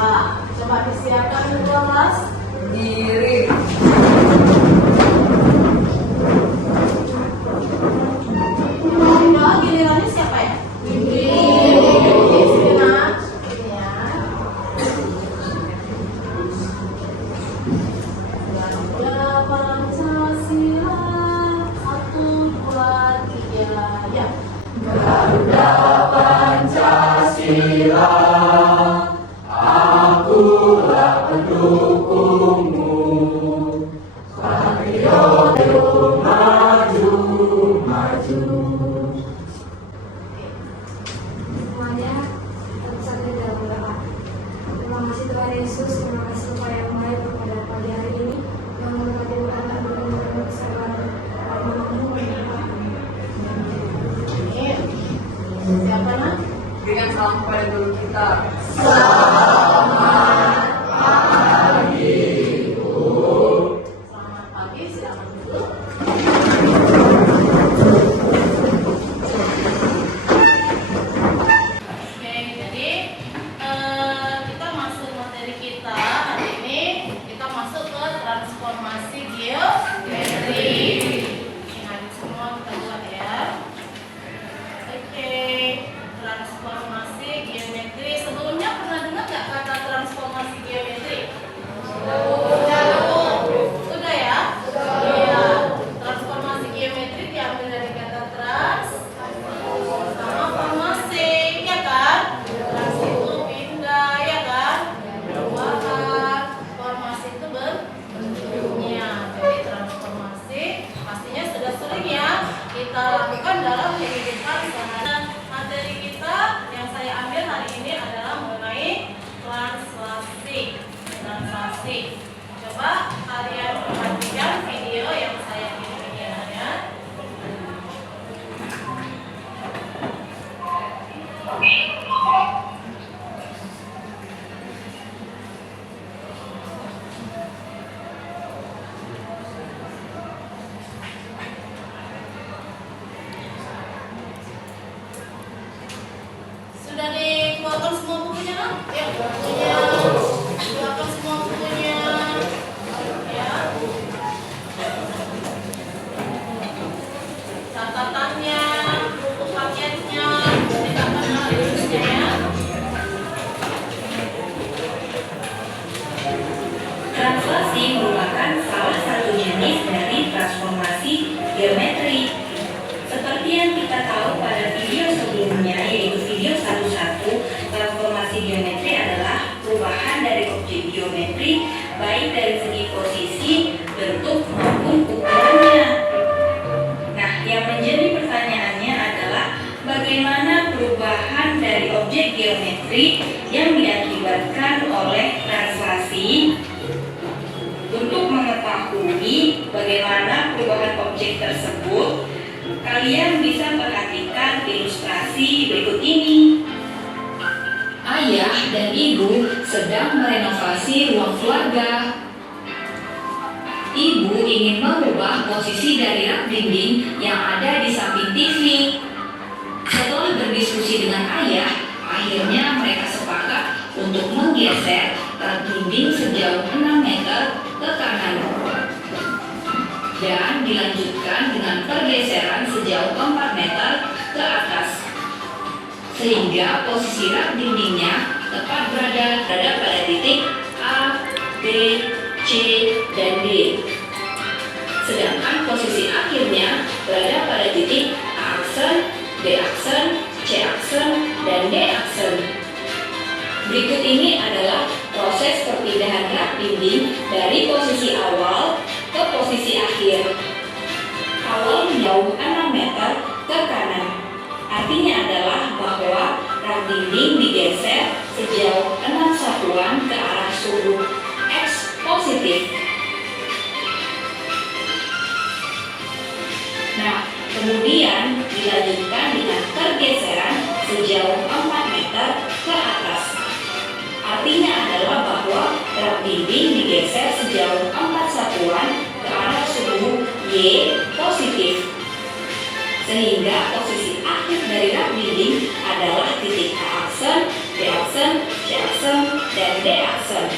Coba disiapkan kedua kelas. Diri. Nah, gilirannya siapa ya? Sini, Nak. Sini ya. Garuda Pancasila, 1, 2, 3, ya. Garuda Pancasila, akulah pendukungmu. Ayo maju, maju. Semuanya tetap saja dalam doa. Terima kasih Tuhan Yesus, terima kasih Tuhan yang baik pada pagi hari ini yang memberkati anak dan kesabaran. Siapa, Nak? Dengan salam kepada guru kita. Selamat pagi, silakan duduk. Oke, jadi kita masuk materi kita hari ini. Kita masuk ke transformasi geometri. Ingat semua kita buat ya. Oke, transformasi geometri. Sebelumnya pernah dengar nggak kata transformasi geometri? Udah ya? Iya. Transformasi geometri diambil dari kata trans sama formasi, ya kan? Trans itu pindah, ya kan? Perubahan. Formasi itu bentuknya. Jadi transformasi pastinya sudah sering ya kita lakukan dalam kehidupan sehari-hari. Materi kita yang saya ambil hari ini adalah mengenai translasi. Coba kalian perhatikan video yang saya kirim ya. Sudah dikeluarkan semua bukunya kan? Ya, bukunya. Keluarkan semua bukunya. Ya. Catatannya, buku paketnya, tindakan analisisnya ya. Translasi merupakan salah satu jenis dari transformasi geometri. Seperti yang kita tahu pada video sebelumnya, yaitu video 11, transformasi geometri adalah perubahan dari objek geometri baik dari segi posisi, bentuk maupun ukurannya. Nah, yang menjadi pertanyaannya adalah bagaimana perubahan dari objek geometri yang diakibatkan oleh translasi. Untuk mengetahui bagaimana perubahan objek tersebut, kalian bisa perhatikan ilustrasi berikut ini. Ayah dan ibu sedang merenovasi ruang keluarga. Ibu ingin mengubah posisi dari rak dinding yang ada di samping TV. Setelah berdiskusi dengan ayah, akhirnya mereka sepakat untuk menggeser rak dinding sejauh 6 meter ke kanan. Dan dilanjutkan dengan pergeseran sejauh 4 meter ke atas, sehingga posisi rak dindingnya tepat berada pada titik A, B, C, dan D. Sedangkan posisi akhirnya berada pada titik A aksen, B aksen, C aksen, dan D aksen. Berikut ini adalah proses perpindahan rak dinding dari posisi awal ke posisi akhir. Awal menjauh 6 meter ke kanan. Artinya adalah bahwa rak dinding digeser sejauh 6 satuan ke arah sudut X positif. Nah, kemudian dilanjutkan dengan pergeseran sejauh 4 meter ke atas. Artinya adalah bahwa rak dinding digeser sejauh 4 satuan ke arah suhu Y positif. Sehingga posisi akhir dari rak dinding adalah titik A aksen, B aksen, C aksen, dan D-aksen.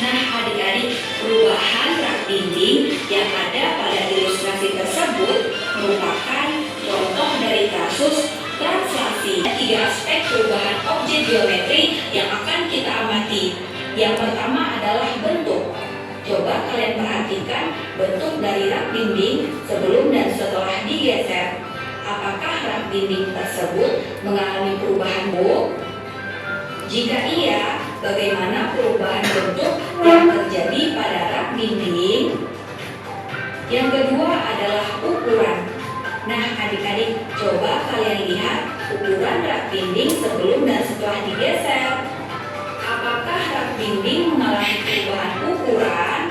Nah, adik-adik, perubahan rak dinding yang ada pada ilustrasi tersebut merupakan contoh dari kasus translasi. Tiga aspek perubahan objek geometri yang akan kita amati. Yang pertama adalah bentuk. Coba kalian perhatikan bentuk dari rak dinding sebelum dan setelah digeser. Apakah rak dinding tersebut mengalami perubahan bentuk? Jika iya, bagaimana perubahan bentuk yang terjadi pada rak dinding? Yang kedua adalah ukuran. Nah, adik-adik, coba kalian lihat ukuran rak dinding sebelum dan setelah digeser. Apakah rak dinding mengalami perubahan ukuran?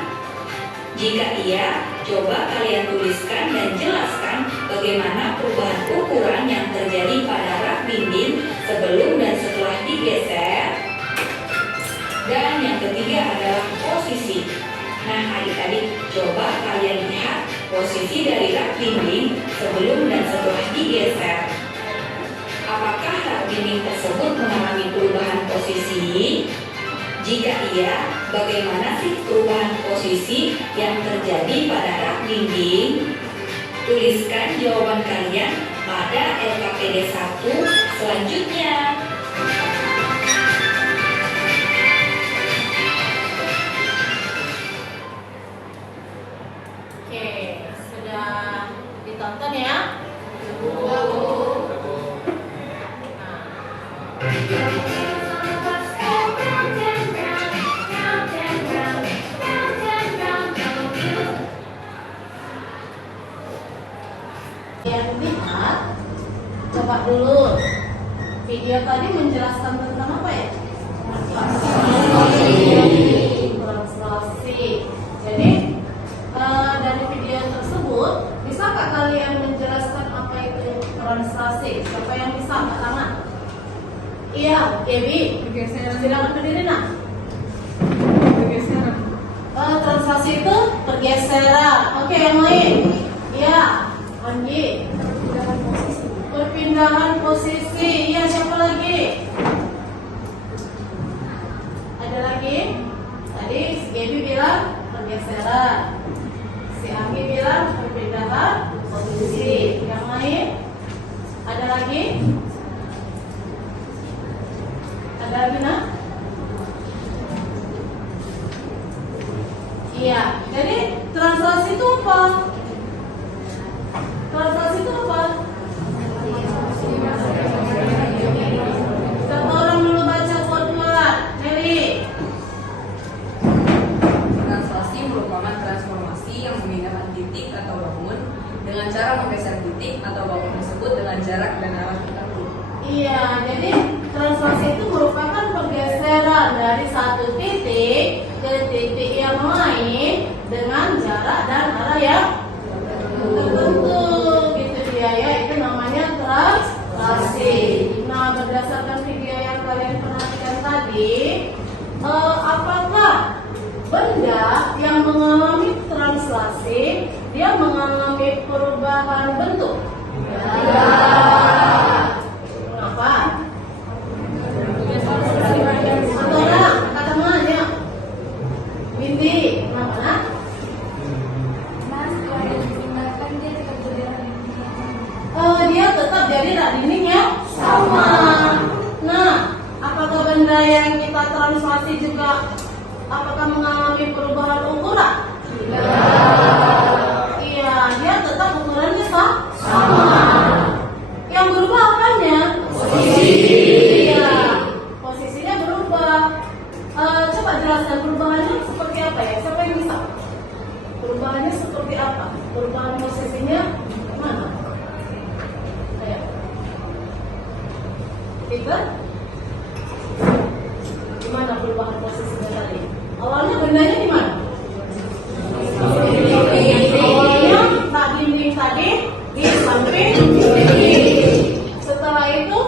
Jika iya, coba kalian tuliskan dan jelaskan bagaimana perubahan ukuran yang terjadi pada rak dinding sebelum dan setelah digeser. Dan yang ketiga adalah posisi. Nah, adik-adik, coba kalian lihat posisi dari rak dinding sebelum dan setelah digeser. Apakah rak dinding tersebut mengalami perubahan posisi? Jika iya, bagaimana sih perubahan posisi yang terjadi pada rak dinding? Tuliskan jawaban kalian pada LKPD 1 selanjutnya. Oke, sudah ditonton ya? Yang lihat, coba dulu video tadi menjelaskan tentang apa ya? Translasi. Jadi dari video tersebut, bisakah kalian menjelaskan apa itu translasi? Siapa yang bisa? Angkat tangan. Iya, Dewi. Silakan berdiri, nak. Translasi itu pergeseran. Oke, yang lain. Iya, Andi. Perpindahan posisi. Iya, siapa lagi? Ada lagi? Tadi si Gaby bilang pergeseran. Si Anggi bilang perpindahan posisi. Yang lain? Ada lagi? Ada lagi, nak? Iya, jadi translasi itu apa? Translasi itu apa? Satu orang dulu baca buat Nelly. Translasi merupakan transformasi yang memindahkan titik atau bangun dengan cara menggeser titik atau bangun tersebut dengan jarak dan arah tertentu. Iya, jadi translasi itu merupakan pergeseran dari satu titik ke titik yang lain dengan jarak dan arah yang tertentu, gitu dia ya. Itu namanya translasi. Nah, berdasarkan video yang kalian perhatikan tadi, apakah benda yang mengalami translasi dia mengalami perubahan bentuk? Ya. Kenapa? Atau enggak? Kata mana? Windy, kenapa nak? Mas, kalau yang ditinggalkan dia tetap jadi rak dinding. Dia tetap jadi rak dindingnya sama. Nah, apakah benda yang kita translasi juga apakah mengalami perubahan ukuran? Iya, dia tetap ukurannya sama. Yang berubah apanya? Posisi. Iya, posisinya berubah. Coba jelaskan perubahannya seperti apa ya? Siapa yang bisa? Perubahannya seperti apa? Perubahan posisinya mana? Ayo. Peter? Gimana perubahan posisinya tadi? Awalnya bendanya di mana? Awalnya rak dinding tadi di samping kiri. Setelah itu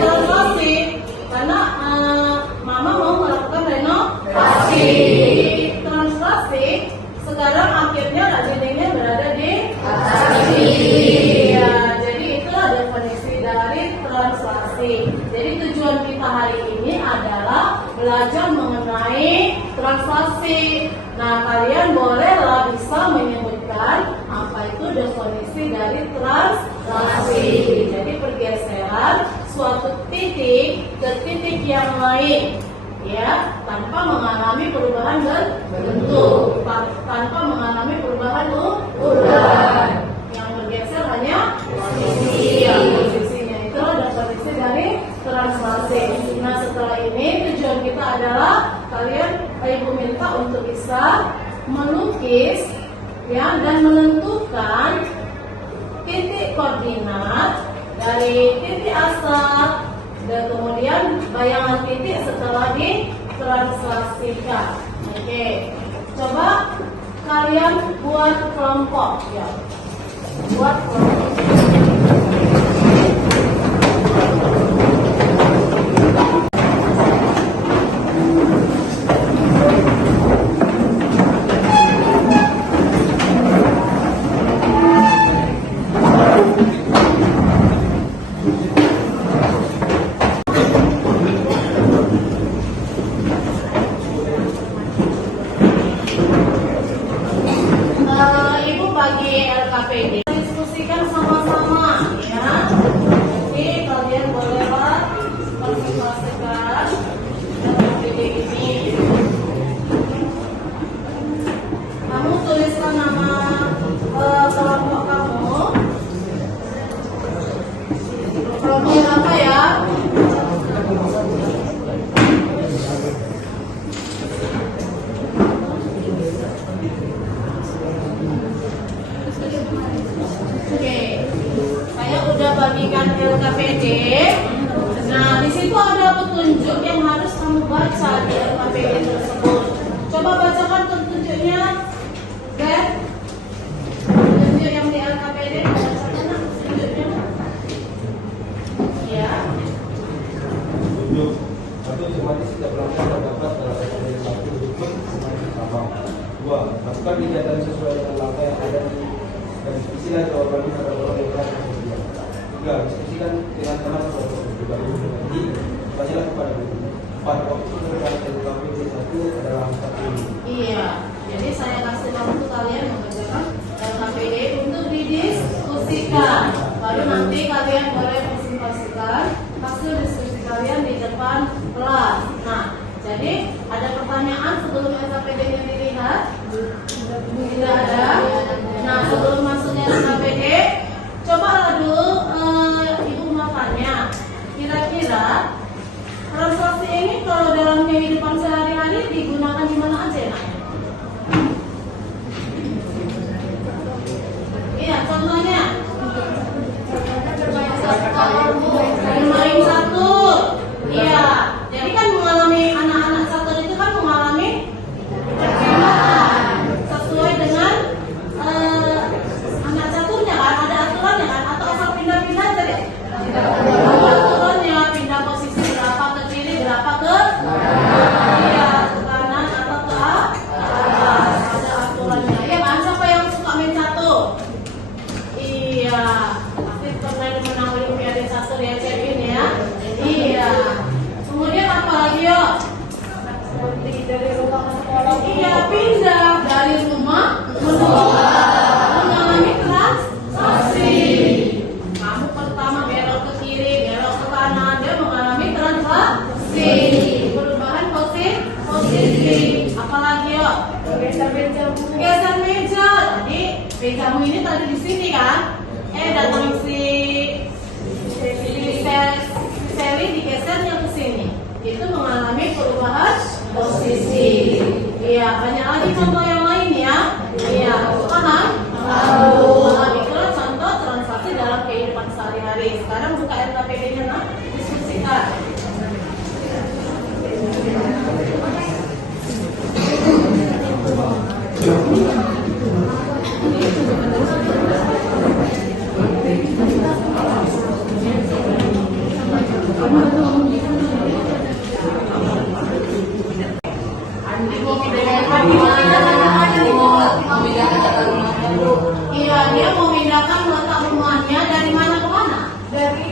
translasi karena mama mau melakukan renovasi. Translasi sekarang akhirnya rak dindingnya berada di atas kiri. Ya, jadi itulah definisi dari translasi. Jadi translasi. Jadi pergeseran suatu titik ke titik yang lain, ya, tanpa mengalami perubahan bentuk, tanpa mengalami perubahan ukuran. Yang bergeser hanya posisi, posisinya itu adalah posisi dari translasi. Nah, setelah ini tujuan kita adalah ibu minta untuk bisa melukis, ya, dan menentukan titik koordinat dari titik asal dan kemudian bayangan titik setelah ditranslasikan. Oke, coba kalian buat kelompok, ya, buat kelompok. Ibu bagi LKPD diskusikan sama-sama, ya. Jadi kalian bolehlah konsentrasikan LKPD ini. Kamu tuliskan nama kelompok kamu. Kelompok apa ya? Udah bagikan LKPD. Nah, di situ ada petunjuk yang harus kamu baca di LKPD tersebut. Coba bacakan petunjuknya, Ben. Petunjuk yang di LKPD, bacakan petunjuknya. Ya. Petunjuk satu, otomatis setiap langkah terdapat dalam LKPD 1 rukun semuanya sama. 2. Lakukan kegiatan sesuai dengan langkah yang ada dan diskusikan jawabannya pada program yang 3. Diskusikan dengan teman atau juga jadi bacalah kepada guru. 4. Waktu mengerjakan LKPD 1 adalah 4 ini. Iya, jadi saya kasih waktu kalian mengerjakan LKPD untuk didiskusikan. Baru nanti kalian boleh presentasikan hasil diskusi kalian di depan kelas. Nah, jadi ada pertanyaan sebelum LKPD-nya dilihat? Tidak ada. Nah, sebelum masuknya LKPD, coba dulu ibu makanya. Kira-kira translasi ini kalau dalam kehidupan sehari-hari digunakan di mana aja, nak? Iya, contohnya bermain catur. Iya, jadi kan mengalami anak-anak catur itu kan mengalami perkembangan sesuai dengan anak caturnya kan, ada aturannya kan, atau asal pindah-pindah aja deh. Aturannya pindah posisi berapa ke kiri, berapa ke iya, ke kanan atau ke atas, ada aturannya. Ya kan, siapa yang suka main catur? Iya, pasti pernah menang Olimpiade catur ya, Kevin ya. Iya. Kemudian apa lagi yo? Dari rumah ke sekolah. Iya, pindah dari rumah menuju mengalami translasi. Kamu pertama belok ke kiri, belok ke kanan, dia mengalami translasi. Perubahan posisi. Apalagi yo? Geser meja. Tadi mejamu ini tadi di sini kan? Datang si Sally digesernya ke sini. Itu mengalami perubahan posisi. Iya, banyak lagi contoh yang lain ya. Iya, paham? Paham. Itulah contoh transaksi dalam kehidupan sehari-hari. Sekarang buka LKPD-nya, nah, diskusikan. Iya, dia mau memindahkan letak rumahnya dari mana ke mana? Dari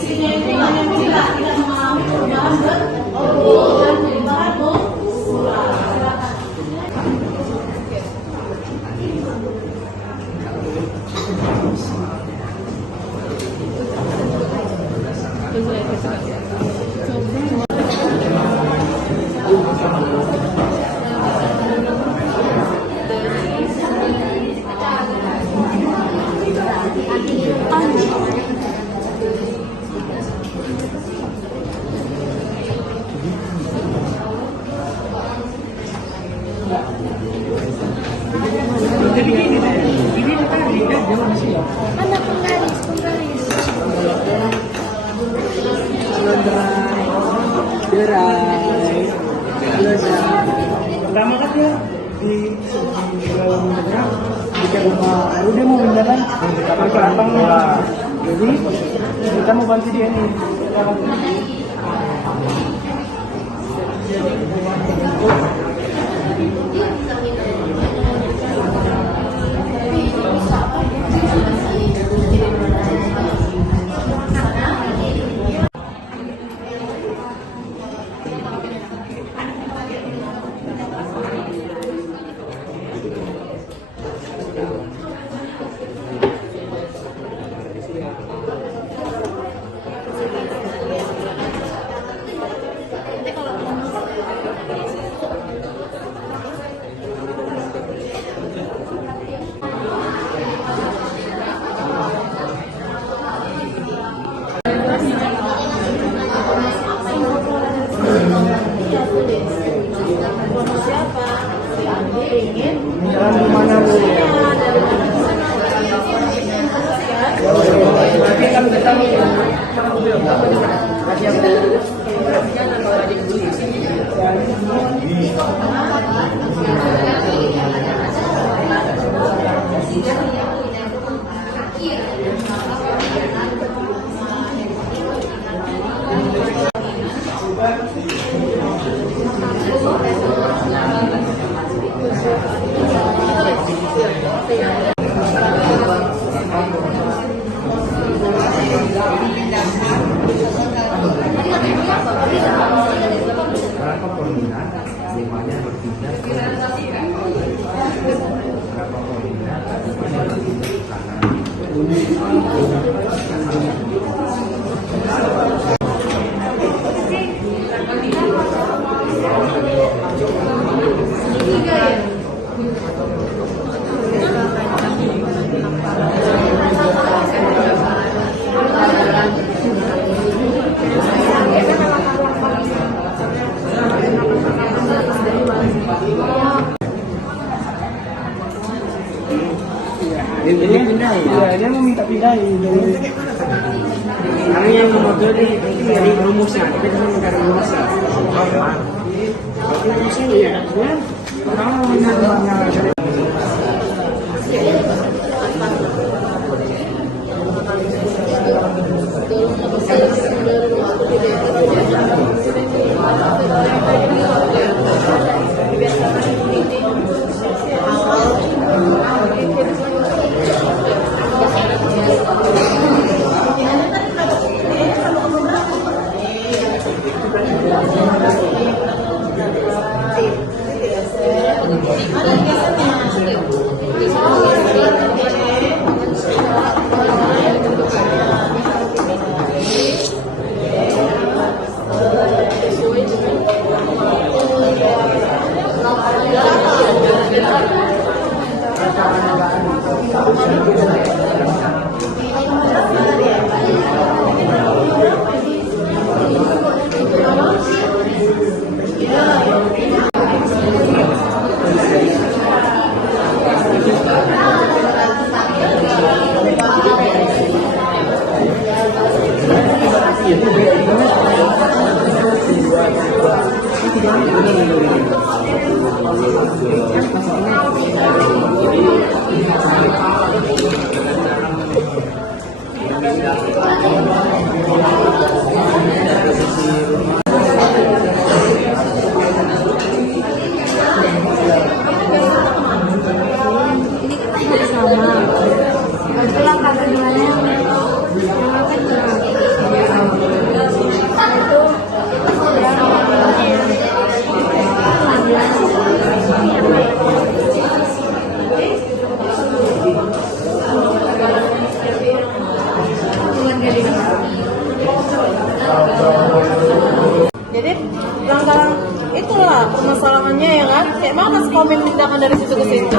posisinya itu hanya bila tidak mengalami perubahan betul dan perubahan murah. Silakan. Anak penggaris. Pertama kan dia di dalam negara jika rumah baru dia mau memindahkan ke abang, jadi kita mau bantu dia nih. Jalan kemana bu? Tapi kalau kita Berapa peminat demanya berpindah ke berapa peminat demanya berpindah ke kanan. Dia pindah ya? Dia mau minta pindah dari karena yang nomor 2 dari rumusnya, tapi kan negara rumusnya. Rumusnya ya, dia pertama menyalahkan. Itulah kata yang itulah permasalahannya ya kan. Kayak mana komen tindakan dari situ ke situ?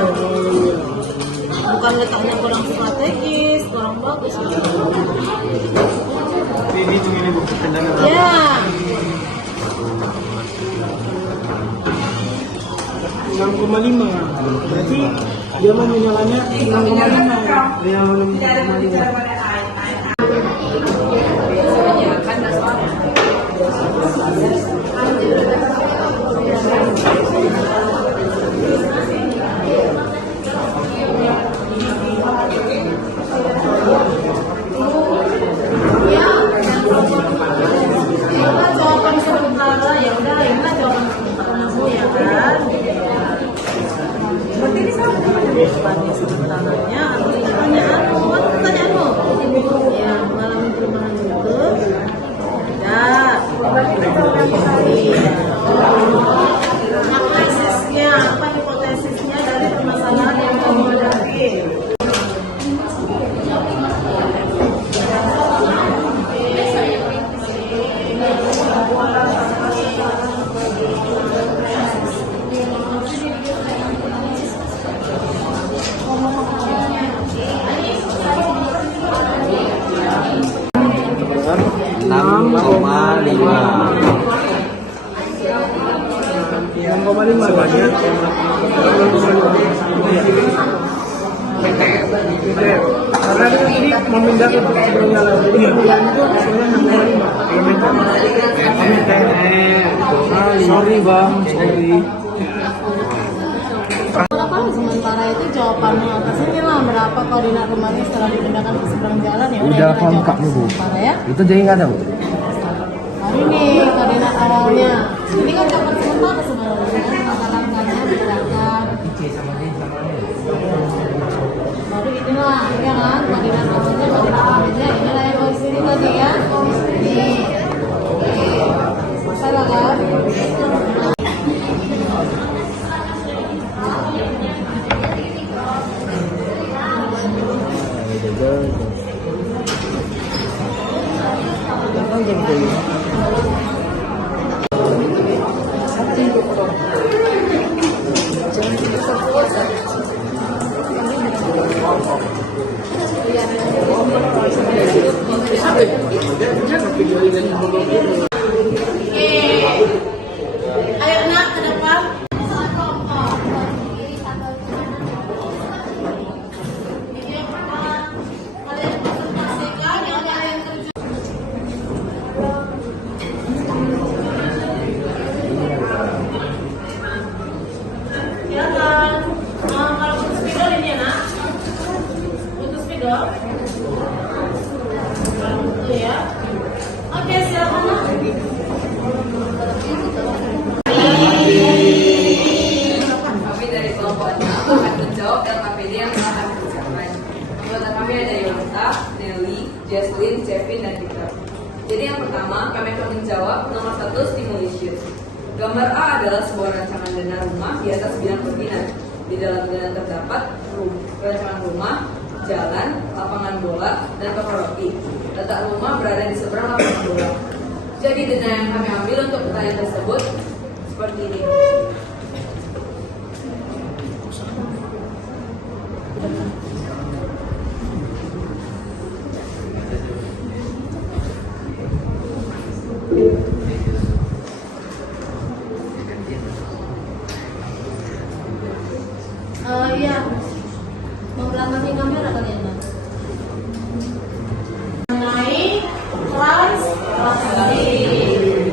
Bukan letaknya kurang strategis, kurang bagus. Ini cuma ini buku tendangan. Ya. 6,5. Berarti dia mau menyalahnya 6,5. Dia mau 6,5. Jawaban sementara ya udah ini jawaban sementara ya kan. Berarti ini sama jawabannya sementaranya atau pertanyaan ya mengalami perubahan bentuk tidak hipotesisnya apa hipotesisnya dari permasalahan yang kamu hadapi. Banyak. Karena dia tadi memindah ke sebelumnya lagi. Yang itu sebenarnya 6,5. Sorry bang, sorry. Berapa sementara itu jawabannya atas ini lah berapa koordinat rumahnya setelah dipindahkan ke seberang jalan ya Udah lengkap nih Bu. sementara ya. Itu jadi nggak ada Bu? Hari ini koordinat awalnya. Ini kan jawaban sementara sebenarnya. Langkah-langkahnya dipindahkan. Baru inilah ya kan koordinat awalnya inilah yang di sini tadi ya. Nih. Masalah kan? Ayo nak ke depan. Ya kan, kalau untuk spidol ini ya nak, untuk spidol, itu ya. Oke silakan nak. Kami dari kelompok 6 akan menjawab dalam APD yang akan dipersiapkan. Anggota kami ada Yolanta, Nelly, Jesslyn, Kevin, dan Victor. Jadi yang pertama, kami akan menjawab nomor 1 stimulation. Gambar A adalah sebuah rancangan dana rumah di atas bidang koordinat. Di dalam dana terdapat rancangan rumah, jalan, lapangan bola, dan toko roti. Letak rumah berada di seberang lapangan bola. Jadi dana yang kami ambil untuk pertanyaan tersebut seperti ini. Iya, membelakangi kamera kalian nak. Mengenai transportasi.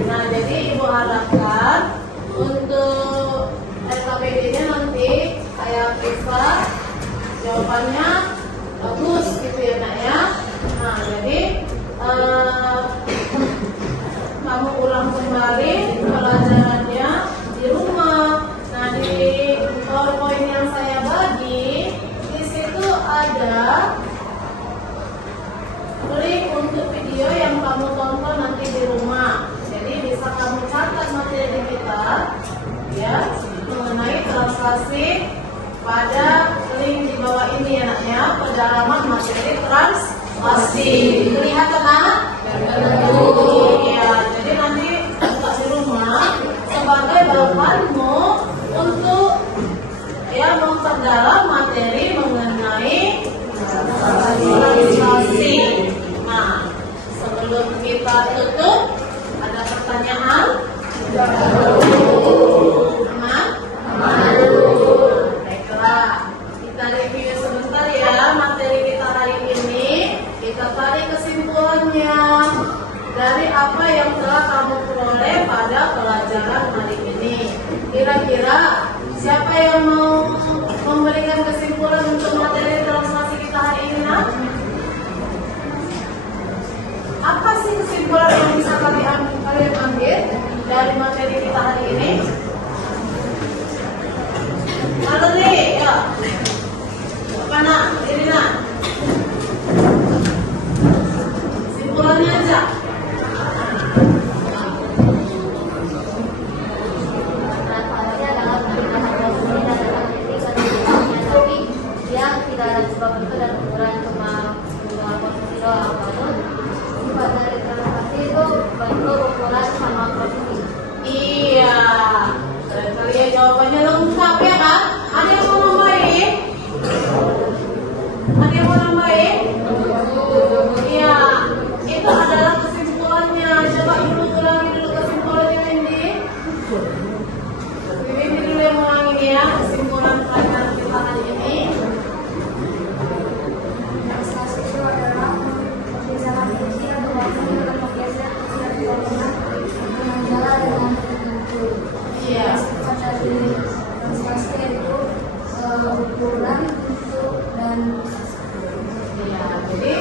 Nah, jadi ibu harapkan untuk LKPD-nya nanti saya periksa jawabannya bagus gitu ya nak ya. Nah, jadi kamu sebelum kita tutup, ada pertanyaan? Aman? Baiklah, kita review sebentar ya materi kita hari ini. Kita tarik kesimpulannya dari apa yang telah kamu peroleh pada pelajaran hari ini. Kira-kira siapa yang mau memberikan kesimpulan untuk materi translasi kita hari ini, nak? Apa sih kesimpulan yang bisa kalian ambil dari materi kita hari ini? Halo nih, ya. Apa nak? Ini nak. Kesimpulannya aja. Manfaatnya dalam pernikahan resmi dan dalam tapi yang tidak ada sebab itu dan ukuran cuma posisi doang. Lalu sifat dari transaksi itu bentuk ukuran sama posisi. Iya. Kalian jawabannya lengkap ya kan? Ada yang mau nambahin? Ada yang mau nambahin? Iya. Itu adalah kesimpulannya. Coba ibu ulangi dulu kesimpulannya, Windy. Windy dulu yang ulangi ya kesimpulan pelajaran kita hari ini. Transaksi itu adalah perpisahan fungsi atau waktu yang bergeser dari bangunan dengan jalan dengan tertentu. Iya. Sifat dari transaksi itu ukuran, bentuk, dan Iya. Jadi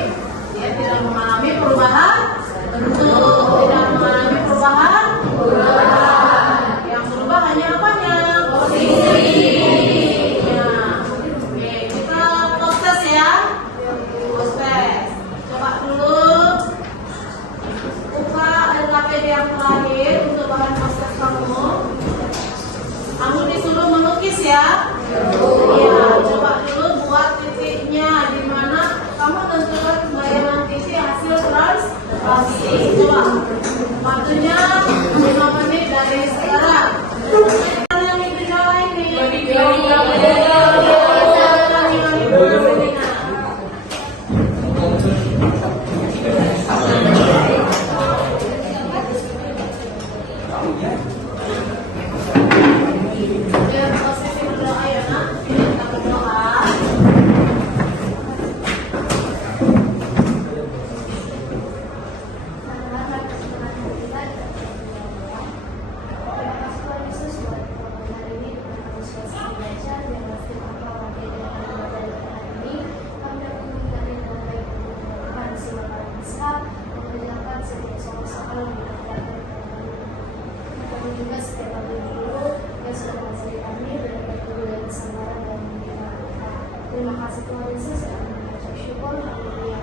dia tidak mengalami perubahan bentuk, tidak mengalami perubahan ukuran. Yang berubah hanya apanya? Posisi. Ya. Oke, kita proses ya. Proses. Coba dulu buka LKPD yang terakhir untuk bahan proses kamu. Kamu disuruh melukis ya. Iya, coba dulu buat titiknya di mana kamu tentukan bayangan titik hasil translasi. Coba waktunya 5 menit dari sekarang. Yang itu nyalain nih. Biar posisi berdoa ya nak. Kita berdoa. juga setiap kali dulu yang sudah mengajari kami berkat guru dan kesabaran dalam mendidik. Terima kasih Tuhan Yesus, kami mengucap syukur. Haleluya.